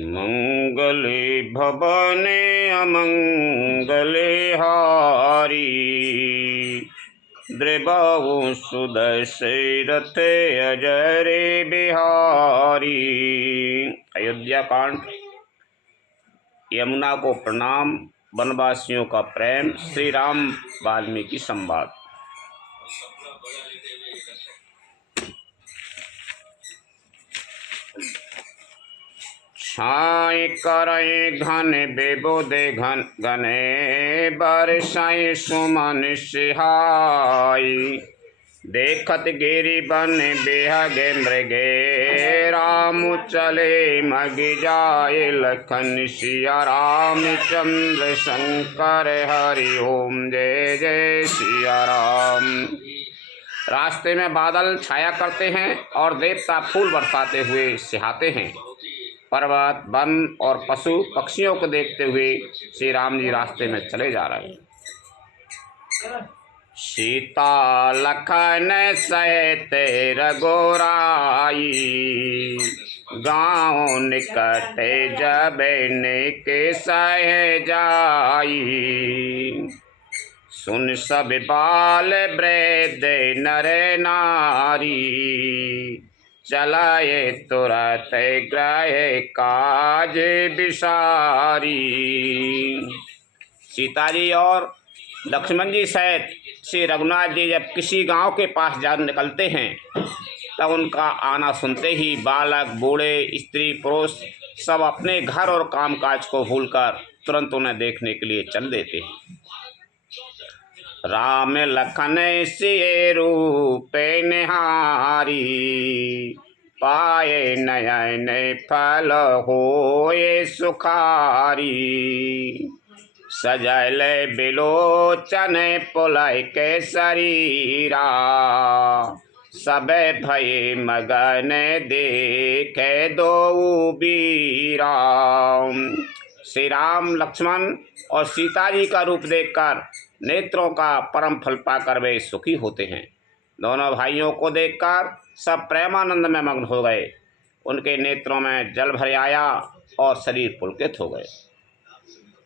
मंगले भवने अमंगले हारी, द्रिबाहु सुदशरथे अजरे बिहारी। अयोध्या कांड। यमुना को प्रणाम, वनवासियों का प्रेम, श्री राम वाल्मीकि संवाद। छाए करे घन बेबोदे घन घने, बरसाए सुमन सिहाई। देखत गिरि बन बेहगे मृगे, राम चले मगि जाए लखन सिया राम चंद्र शंकर हरि ओम जय जय सिया राम। रास्ते में बादल छाया करते हैं और देवता फूल बरसाते हुए सिहाते हैं। पर्वत, वन और पशु पक्षियों को देखते हुए श्री राम जी रास्ते में चले जा रहे हैं। सीता लखन सहित रघुराई, गाँव निकट जब के सह जाई। सुन सब बाल वृद्ध नर नारी, चलाए तुरत ग्रह काज विसारी। सीता जी और लक्ष्मण जी सहित श्री रघुनाथ जी जब किसी गांव के पास जा निकलते हैं, तब उनका आना सुनते ही बालक, बूढ़े, स्त्री, पुरुष सब अपने घर और कामकाज को भूलकर तुरंत उन्हें देखने के लिए चल देते हैं। राम लखन सिय रूप निहारी, पाए नयन फल होए सुखारी। सजल बिलोचन पुलय के शरीरा, सब भय मगन देखे दो बीरा। श्री राम, लक्ष्मण और सीता जी का रूप देखकर नेत्रों का परम फल पाकर वे सुखी होते हैं। दोनों भाइयों को देखकर सब प्रेमानंद में मग्न हो गए। उनके नेत्रों में जल भर आया और शरीर पुलकित हो गए।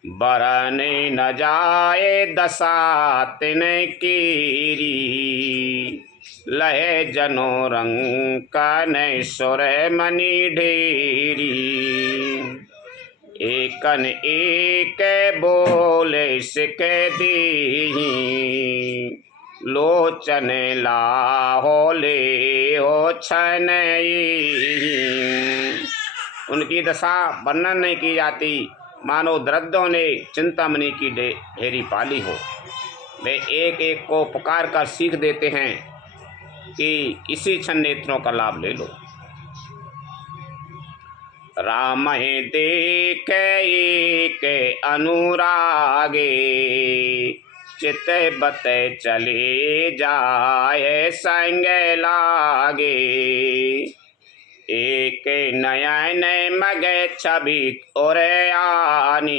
बरने न जाए दशा तिन कीरी, लहे जनो रंग कन सुर मणि ढेरी। एकन एक बोले सिख दीही, लोचन लाहो ले हो छनई। उनकी दशा वर्णन नहीं की जाती, मानो दृद्धों ने चिंतामणि की ढेरी पाली हो। वे एक एक को पुकार कर सीख देते हैं कि इसी क्षण नेत्रों का लाभ ले लो। राम देख के अनुरागे, चित बत चले जाए संग लागे। एक नयन मगे छवि और आनी,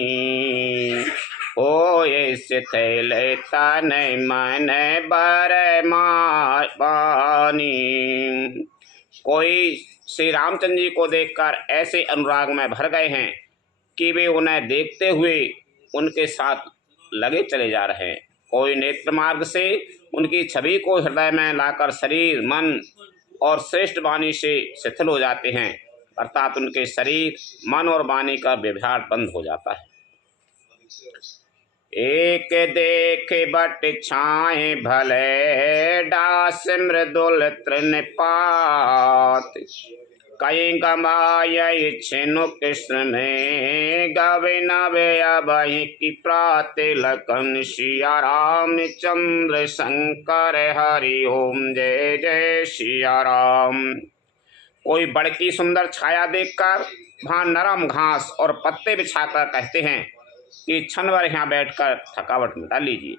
होए शिथिल तन मन बर मानी। कोई श्री रामचंद्र जी को देखकर ऐसे अनुराग में भर गए हैं कि वे उन्हें देखते हुए उनके साथ लगे चले जा रहे हैं। कोई नेत्र मार्ग से उनकी छवि को हृदय में लाकर शरीर, मन और श्रेष्ठ वाणी से शिथिल हो जाते हैं, अर्थात उनके शरीर, मन और वाणी का व्यवहार बंद हो जाता है। एक देख बट छाए भले, डास मृदुल तृणपात। कई गमाय छिनु कृष्ण में, गवे नवे अभय की प्रात। लखन सिया राम चंद्र शंकर हरि ओम जय जय सिया राम। कोई बड़की सुंदर छाया देखकर वहाँ नरम घास और पत्ते बिछाकर कहते हैं कि क्षण भर यहाँ बैठकर थकावट मिटा लीजिए,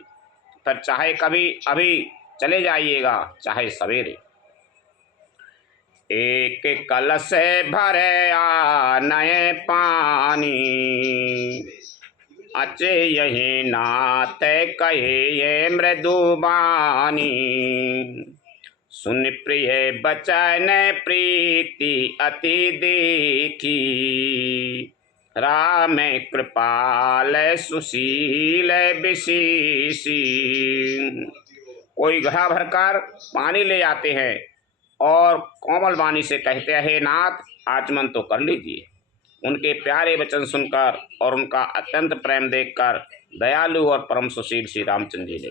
फिर चाहे कभी अभी चले जाइएगा, चाहे सवेरे। एक कलश भरे आ नए पानी, अचे यही नाथ कहे ये मृदुबानी। सुन प्रिय बचन प्रीति अति देखी, राम कृपाल सुशील विशेषी। कोई घड़ा भरकर पानी ले आते हैं और कोमल वाणी से कहते हैं, हे नाथ आचमन तो कर लीजिए। उनके प्यारे वचन सुनकर और उनका अत्यंत प्रेम देखकर दयालु और परम सुशील श्री रामचंद्र जी ने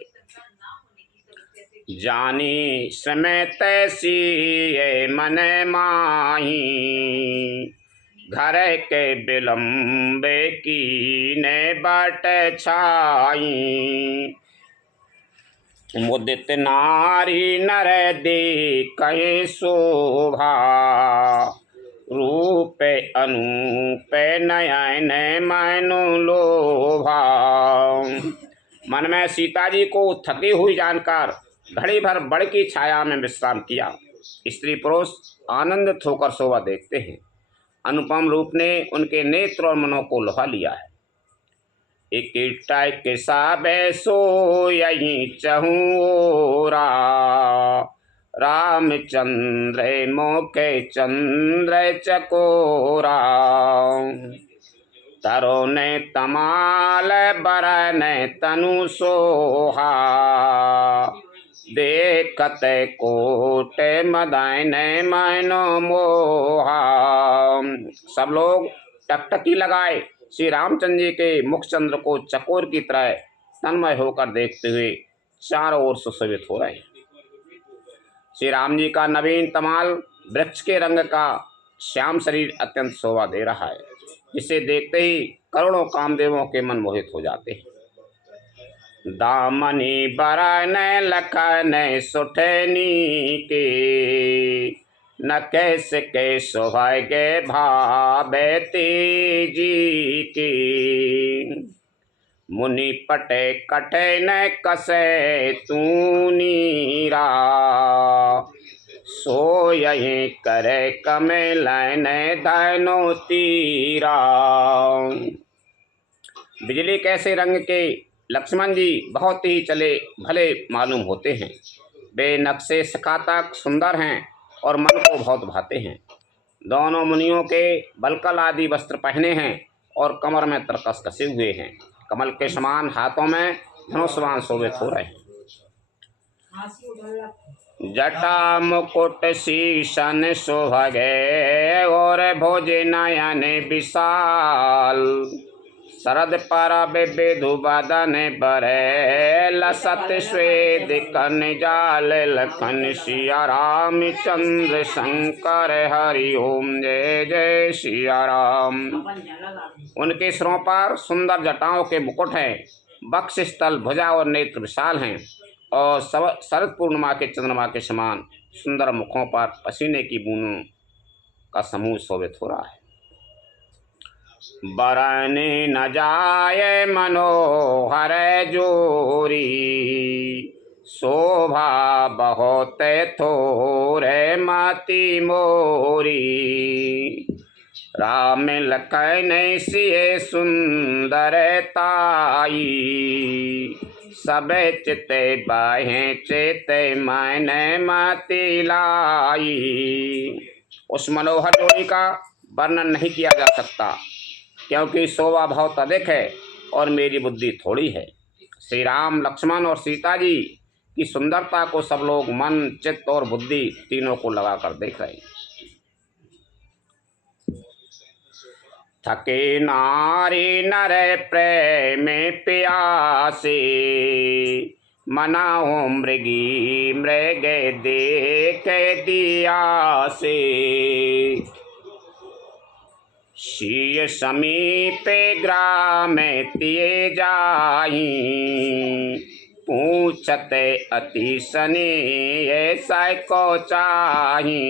जानी समय तैसी ये मन माही, घर के विलम्बे की ने बाट छाई। मुदित नारी नर दे कहे शोभा, रूप अनूप नयन मैनु लोभा। मन में सीता जी को थकी हुई जानकर घड़ी भर बड़ की छाया में विश्राम किया। स्त्री पुरुष आनंदित होकर शोभा देखते हैं। अनुपम रूप ने उनके नेत्र और मनों को लुभा लिया है। एक साबे सो यही चहूरा, रामचंद्र मोके चंद्र चकोरा। तरुण तमाल बरन तनु सोहा, देखत कोट मदान मैनो मोहा। सब लोग टकटकी लगाए श्री रामचंद्र जी के मुखचंद्र को चकोर की तरह तन्मय होकर देखते हुए चारों ओर सुशोभित हो रहे हैं। श्री राम जी का नवीन तमाल वृक्ष के रंग का श्याम शरीर अत्यंत शोभा दे रहा है, जिसे देखते ही करोड़ों कामदेवों के मन मोहित हो जाते हैं। दामनी बरन लखन सुठनी के, न कैसे के सौभाग्य भावे तेजी की। मुनि पटे कटे न कसे तूनीरा, सो यही करे कमेलन धनो तीरा। बिजली कैसे रंग के लक्ष्मण जी बहुत ही चले भले मालूम होते हैं। वे नक्शे सकातक सुंदर हैं और मन को बहुत भाते हैं। दोनों मुनियों के बलकल आदि वस्त्र पहने हैं और कमर में तरकस कसे हुए हैं। कमल के समान हाथों में धनुष्वान शोभित हो रहे हैं। जटा मुकुट शीशन शोभगे, और भोज नयन विशाल। शरद परब विधु बदन बरे, लसत श्वेत कन जाल लखन। सिया रामचंद्र शंकर हरि ओम जय जय सिया राम। उनके सिरों पर सुंदर जटाओं के मुकुट हैं। वक्ष स्थल भुजा और नेत्र विशाल हैं और शरद पूर्णिमा के चंद्रमा के समान सुंदर मुखों पर पसीने की बूंदों का समूह शोभित हो रहा है। बरने न जाए मनोहर जोरी, शोभा बहुत थोरे मति मोरी। राम लखन सिए सुंदर ताई, सब चिते बाहें चिते मन मति लाई। उस मनोहर जोड़ी का वर्णन नहीं किया जा सकता, क्योंकि शोभा बहुत अधिक है और मेरी बुद्धि थोड़ी है। श्री राम लक्ष्मण और सीता जी की सुंदरता को सब लोग मन चित्त और बुद्धि तीनों को लगाकर देख रहे हैं। थके नारी नर प्रेम प्यासे, मनाओ मृगी मृग देख दिया से। शीय समीपे ग्राम तिए जाई, पूछते अति सने ऐसा को चाही।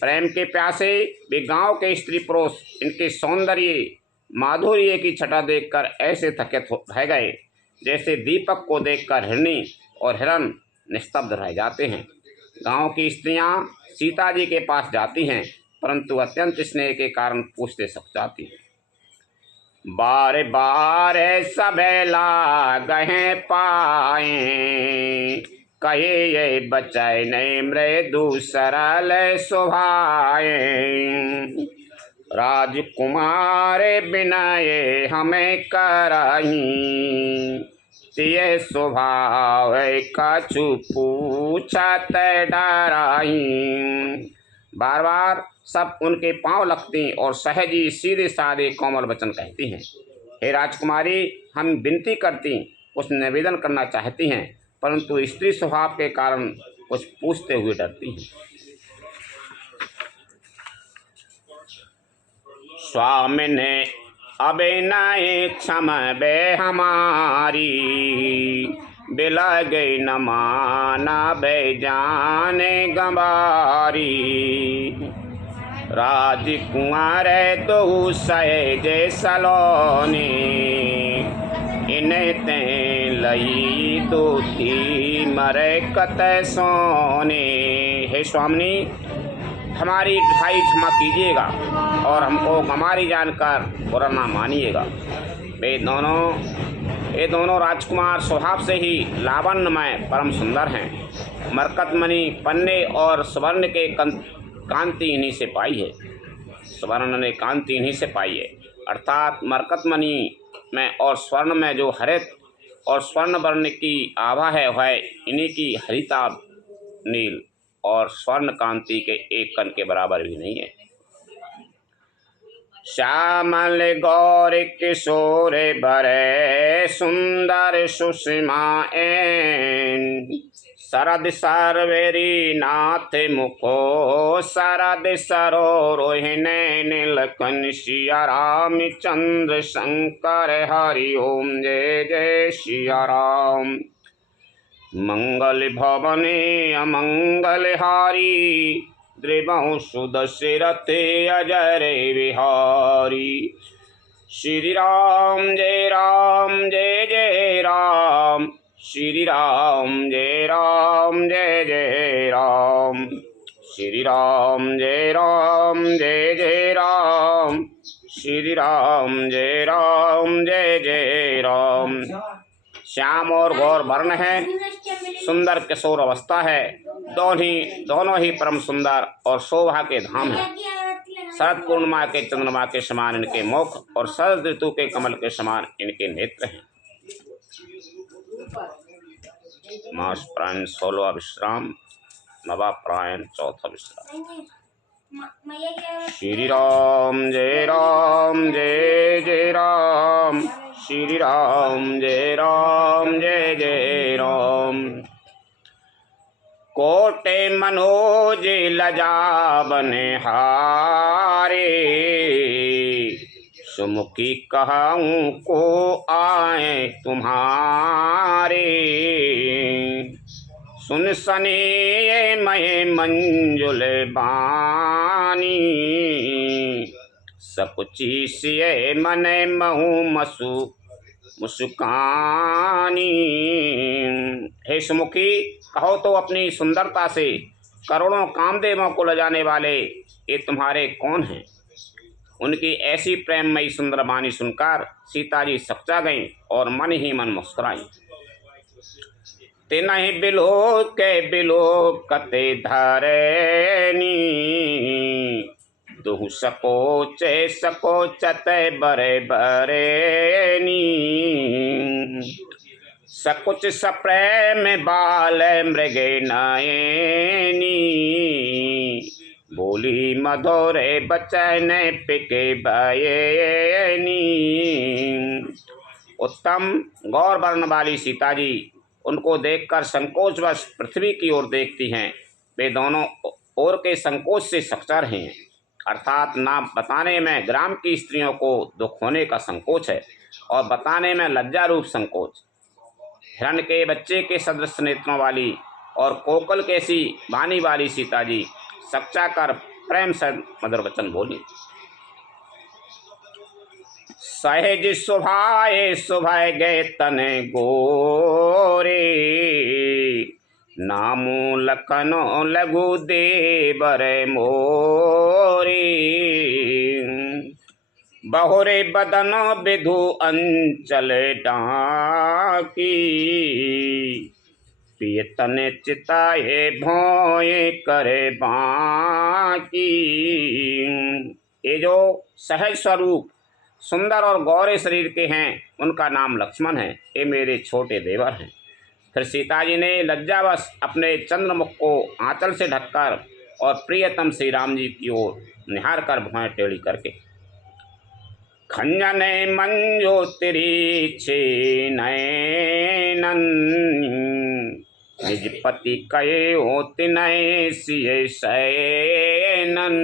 प्रेम के प्यासे वे गांव के स्त्री पुरुष इनके सौंदर्य माधुर्य की छटा देखकर ऐसे थकित रह गए, जैसे दीपक को देखकर हिरणी और हिरण निस्तब्ध रह जाते हैं। गांव की स्त्रियां सीता जी के पास जाती हैं, परंतु अत्यंत स्नेह के कारण पूछते सक जाती हैं। बार बार सब लागहे पाए, कहे ये बचाए नहीं मृदु सरल सुभाए। राजकुमार बिनय हमें कराई, तिय स्वभाव कछु पूछत डराई। बार बार सब उनके पांव लगती और सहज ही सीधे साधे कोमल वचन कहती हैं। हे राजकुमारी, हम विनती करती, कुछ निवेदन करना चाहती हैं, परंतु स्त्री स्वभाव के कारण कुछ पूछते हुए डरती हैं। स्वामी ने अभिनय क्षम बे हमारी, बिलग न माना बे जाने गंवारी। राजकुमार दो सहज सलोनी, इन्हें ते लई दो थी मरे कत सोने। हे स्वामिनी, हमारी ढाई क्षमा कीजिएगा और हमको हमारी जानकर बुरा ना मानिएगा। ये दोनों राजकुमार स्वभाव से ही लावण्यमय परम सुंदर हैं। मरकतमणि पन्ने और स्वर्ण के कांति इन्हीं से पाई है। स्वर्ण ने कांति इन्हीं से पाई है, अर्थात मरकतमणि में और स्वर्ण में जो हरित और स्वर्ण वर्ण की आभा है वह इन्हीं की हरिता नील और स्वर्ण कांति के एक कण के बराबर भी नहीं है। श्यामल गौर किशोर बरे सुंदर सुषमा एन, शरद सर्वेरी नाथ मुखो शरद सरो रोहिणे नीलकन सिया राम चंद्र शंकर हरि ओम जय जय सिया राम। मंगल भवने अमंगल हारी, द्रिवं सुदशरथ अजर विहारी। श्री राम जय जय राम, श्री राम जय जय राम, श्री राम जय जय राम, श्री राम जय जय राम। श्याम और गौर वर्ण है, सुंदर किशोर अवस्था है, दोनों ही परम सुंदर और शोभा के धाम है। शरद पूर्णिमा के चंद्रमा के समान इनके मुख और शरद ऋतु के कमल के समान इनके नेत्र हैं। मास प्रायण 16वां विश्राम, नवा प्रायण 4वां विश्राम। श्री राम जय जय राम, श्री राम जय जय राम। कोटे मनोज लजावन हारे, सुमुखी कहूँ को आए तुम्हारे। सुन सने मय मंजुल बानी, सकुची सिय मन महु मुस्कानी। हे सुमुखी, कहो तो अपनी सुंदरता से करोड़ों कामदेवों को लजाने वाले ये तुम्हारे कौन हैं। उनकी ऐसी प्रेममयी सुंदर वाणी सुनकर सीता जी सकचा गईं और मन ही मन मुस्कुराई। तिनहि बिलो कते धरनी, दुहु सकोचत बरे बरेनी। सकुच सप्रेम बाल मृगे नयनी, बोली मधुर बचन पिके बयनी। उत्तम गौर वर्ण वाली सीता जी उनको देखकर संकोचवश पृथ्वी की ओर देखती हैं। वे दोनों ओर के संकोच से सकचा रहे हैं, अर्थात ना बताने में ग्राम की स्त्रियों को दुख होने का संकोच है और बताने में लज्जा रूप संकोच। हिरण के बच्चे के सदृश नेत्रों वाली और कोकल कैसी वाणी वाली सीता जी सकचा कर प्रेम से मधुर वचन बोली। सहज सुभाए गए तने गोरे, नामू लखनो लघु देवर मोरे। बहुरे बदनो विधु अंचल डाकी, प्रियतन चिताए भोए करे बाकी। ये जो सहज स्वरूप सुंदर और गौरे शरीर के हैं उनका नाम लक्ष्मण है, ये मेरे छोटे देवर हैं। फिर सीता जी ने लज्जावश अपने चंद्रमुख को आंचल से ढककर और प्रियतम श्री राम जी की ओर निहार कर भुआएं टेढ़ी करके, खंजन मंजोतिरीछे नयनन निज पति कये होति नये सिय शयनन।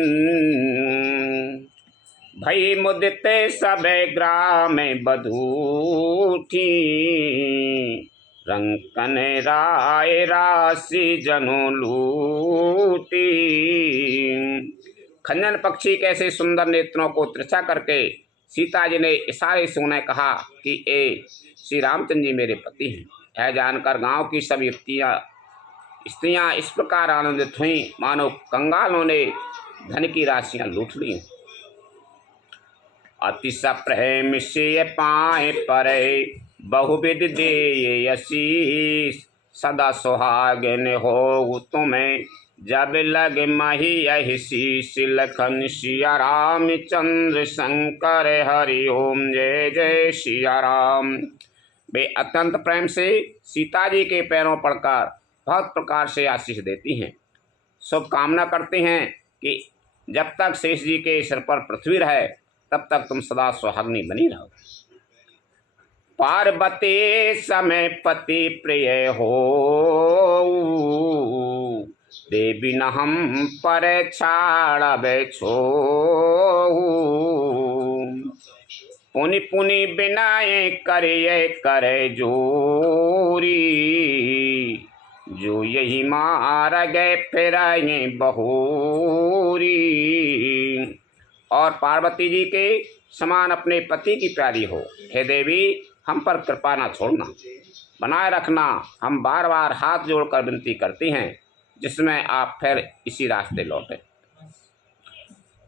भई मुदिते सबे ग्राम बधूठी रंकन राय राशि जनो लूटी। खंजन पक्षी कैसे सुंदर नेत्रों को तिरछा करके सीता जी ने इशारे से उन्हें कहा कि ए श्री रामचंद्र जी मेरे पति हैं। यह जानकर गांव की सभी स्त्रियां इस प्रकार आनंदित हुईं मानो कंगालों ने धन की राशियां लूट ली। अति सप्रेम से पाए परे बहुविध दे आशीष सदा सुहागन हो तुम्हें जब लग मही यही शीश। लखन सिया राम चंद्र शंकर हरि ओम जय जय सिया राम। वे अत्यंत प्रेम से सीता जी के पैरों पड़कर बहुत प्रकार से आशीष देती हैं, शुभ कामना करते हैं कि जब तक शेष जी के सिर पर पृथ्वी रहे तब तक तुम सदा सुहागनी बनी रहो। पार्वती समय पति प्रिय हो देवी न हम पर छाड़बे छो। पुनि पुनि बिनाए करे करे जोरी जो यही मार गए फिर बहुरी। और पार्वती जी के समान अपने पति की प्यारी हो। हे देवी हम पर कृपा न छोड़ना, बनाए रखना। हम बार बार हाथ जोड़कर विनती करती हैं जिसमें आप फिर इसी रास्ते लौटे।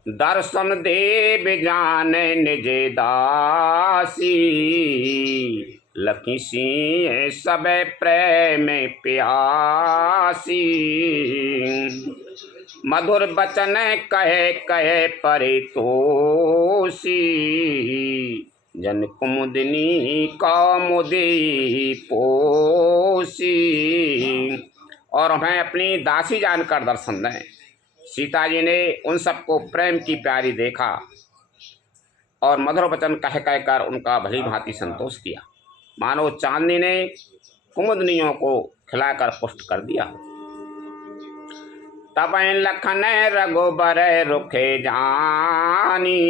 दर्शन देव जान निज दासी लखी सिंह सब प्रेम प्यासी। मधुर बचन कहे कहे परितोषी जन कुमुदिनी कौमुदी पोसी। और हमें अपनी दासी जानकर दर्शन दें। सीता जी ने उन सबको प्रेम की प्यारी देखा और मधुर वचन कह कहकर उनका भली भांति संतोष किया, मानो चांदनी ने कुमुदनियों को खिलाकर पुष्ट कर दिया। तब लखन रघुबर रुखे जानी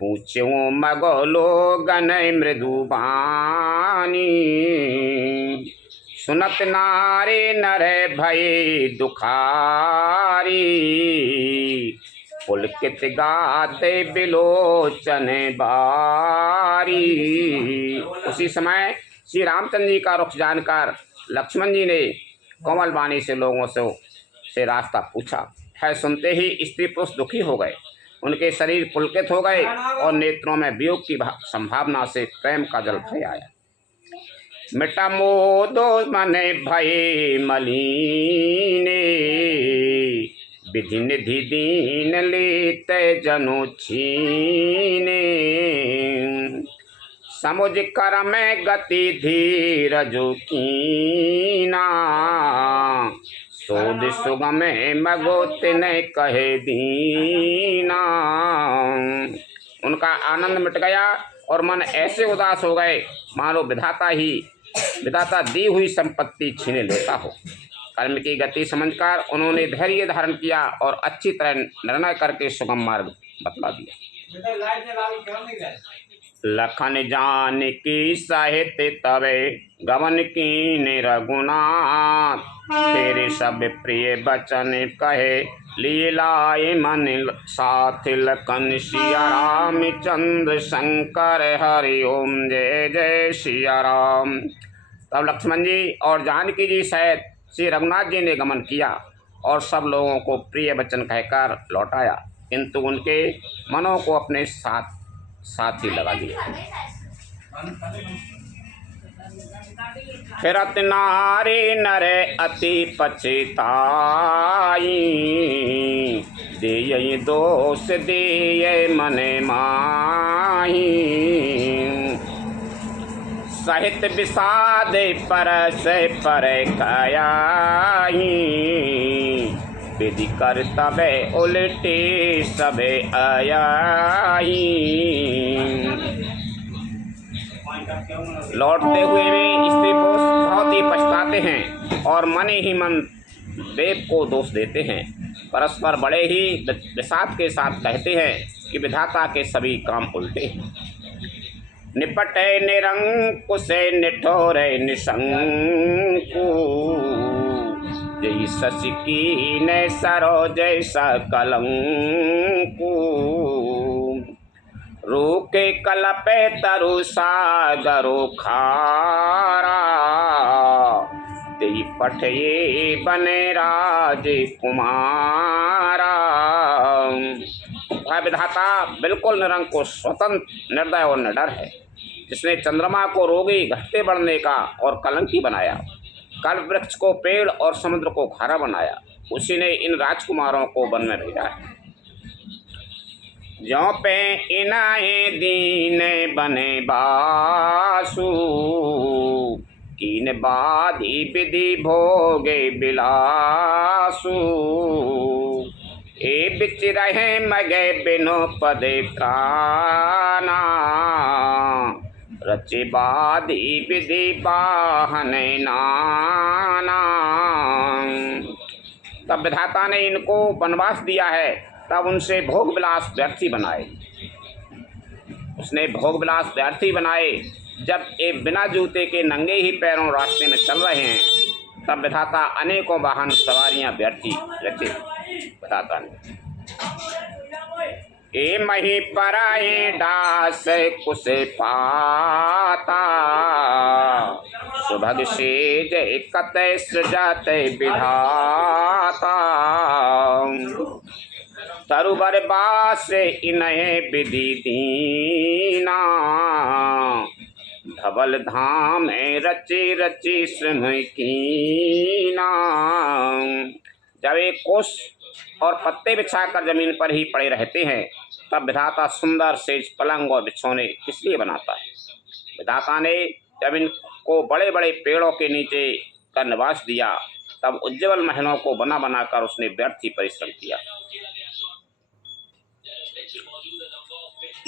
पूछो मगोलो गन मृदुबानी। सुनत नारी नरे भय दुखारी पुलकित गाते बिलोचन बारी। उसी समय श्री रामचंद्र जी का रुख जानकर लक्ष्मण जी ने कोमल वाणी से लोगों से रास्ता पूछा है। सुनते ही स्त्री पुरुष दुखी हो गए, उनके शरीर पुलकित हो गए और नेत्रों में वियोग की संभावना से प्रेम का जल भय आया। मिटा मोदो मने भय मलीने विधि निधि दीन लेते जनु छीने। समुझ कर में गति धीरजु कीना सोद सुगम मगो तिने कहे दीना। उनका आनंद मिट गया और मन ऐसे उदास हो गए मानो विधाता दी हुई संपत्ति छीने लेता हो। कर्म की गति समझकर उन्होंने धैर्य धारण किया और अच्छी तरह निर्णय करके सुगम मार्ग बतला दिया। लखन जान की साहित्य तवे गवन की रघुनाथ तेरे सब प्रिय बचन कहे लीलाए मन साथ। लखन सिया राम चंद्र शंकर हरि ओम जय जय सिया राम। तब लक्ष्मण जी और जानकी जी सहित श्री रघुनाथ जी ने गमन किया और सब लोगों को प्रिय वचन कहकर लौटाया, किंतु उनके मनों को अपने साथ ही लगा दिया। फिरत नारी नरे अति पछताई, दिए दोष दिए मने माही, सहित विषाद परस पर कयाई, विधि कर तबे उल्टी सबे आयाई। लौटते हुए वे स्त्री पुरुष बहुत ही पछताते हैं और मन ही मन देव को दोष देते हैं। परस्पर बड़े ही विषाद के साथ कहते हैं कि विधाता के सभी काम उल्टे हैं। निपटे निरंकुश निठोरे निशंकु, जय शशि कीने सरोज सकलंकु, रूके कलपे तरु सागरो खारा, तेई पठये बने राज कुमारा। वह विधाता बिल्कुल निरंकुश, स्वतंत्र, निर्दय और निडर है, जिसने चंद्रमा को रोगी, घटते बढ़ने का और कलंकी बनाया, कल्प वृक्ष को पेड़ और समुद्र को खारा बनाया, उसी ने इन राजकुमारों को वन में भेजा है। ज्यों पे इनाए दीन बने बासु, कीन बाधी विधि भोगे बिलासु, ए बिच रहे मगे बिनो पदे प्राणा, रचे बाधी विधि बाहने नाना। तब विधाता ने इनको वनवास दिया है, तब उनसे भोग विलास व्यर्थी बनाए। उसने भोग विलास व्यर्थी बनाए। जब ये बिना जूते के नंगे ही पैरों रास्ते में चल रहे हैं, तब विधाता अनेकों वाहन सवारियां व्यर्थी रचे। विधाता ने ए मही पराए दास कुसे पाता, सुभग से जय कतय सृजते विधाता, तरुबर बास इन्हें विधि दीना, धवल धाम रची रची श्रृंह कीना। जब एक कोष और पत्ते बिछाकर जमीन पर ही पड़े रहते हैं, तब विधाता सुंदर सेज पलंग और बिछौने किस लिए बनाता है। विधाता ने जब इनको बड़े बड़े पेड़ों के नीचे का निवास दिया, तब उज्ज्वल महलों को बना बनाकर उसने व्यर्थ ही परिश्रम किया।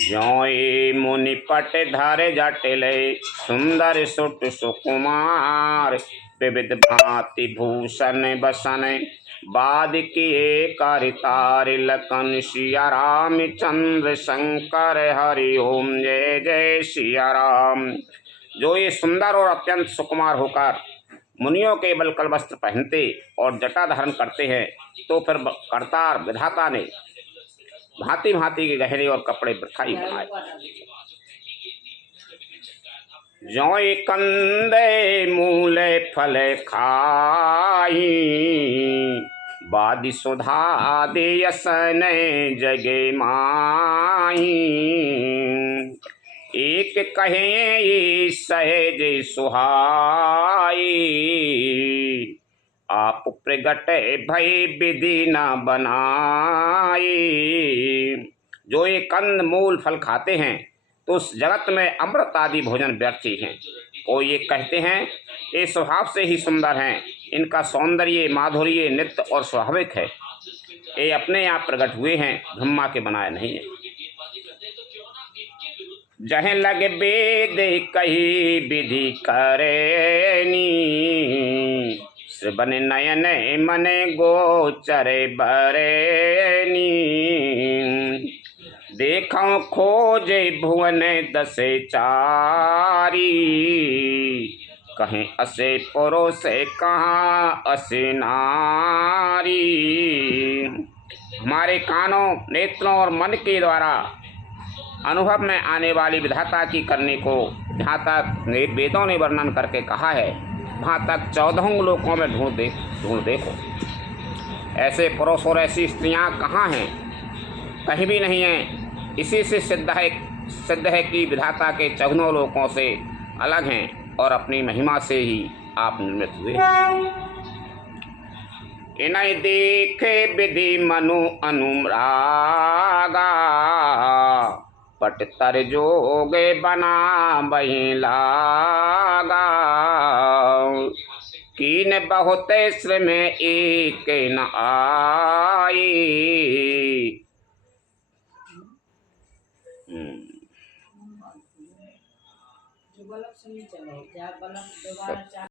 ज्यों मुनि पट धारे जटिले, सुंदर सुट सुकुमार, विविध भांति भूषण बसन, बाद किए कारितार लखन, सिया राम चंद्र शंकर हरि ओम जय जय सिया राम। जो ये सुंदर और अत्यंत सुकुमार होकर मुनियों के बलकल वस्त्र पहनते और जटा धारण करते हैं, तो फिर करतार विधाता ने भांति भांति के गहरे और कपड़े बरखाई बनाए। ज्यों कंदे मूले फल खाई, बादी सुधा देयसन जगे माही, एक कहे सहज सुहाई, आप प्रगट भय विधि न बनाई। जो ये कंद मूल फल खाते हैं, तो उस जगत में अमृत आदि भोजन व्यर्थी हैं। कोई ये कहते हैं ये स्वभाव से ही सुंदर हैं, इनका सौंदर्य माधुर्य नित्य और स्वाभाविक है, ये अपने आप प्रकट हुए हैं, ब्रह्मा के बनाए नहीं है। जहे लगे वेद कही विधि करेनी, श्रवण नयन मने गोचरे बरेनी, देखो खोजे भुवन दसे चारी, कहीं असे परोसे कहाँ असे नारी। हमारे कानों, नेत्रों और मन के द्वारा अनुभव में आने वाली विधाता की करने को जहाँ तक वेदों ने वर्णन करके कहा है, वहाँ तक 14 लोकों में ढूंढ देखो। ऐसे पुरुष और ऐसी स्त्रियाँ कहाँ हैं? कहीं भी नहीं हैं। इसी से सिद्ध है कि विधाता के 14 लोकों से अलग हैं। और अपनी महिमा से ही आप निर्मित हुए। इन्हीं देखे विधि मनु अनुरागा, पट तर जोगे बना बही लागा। कीन बहुत श्रम एक न आई।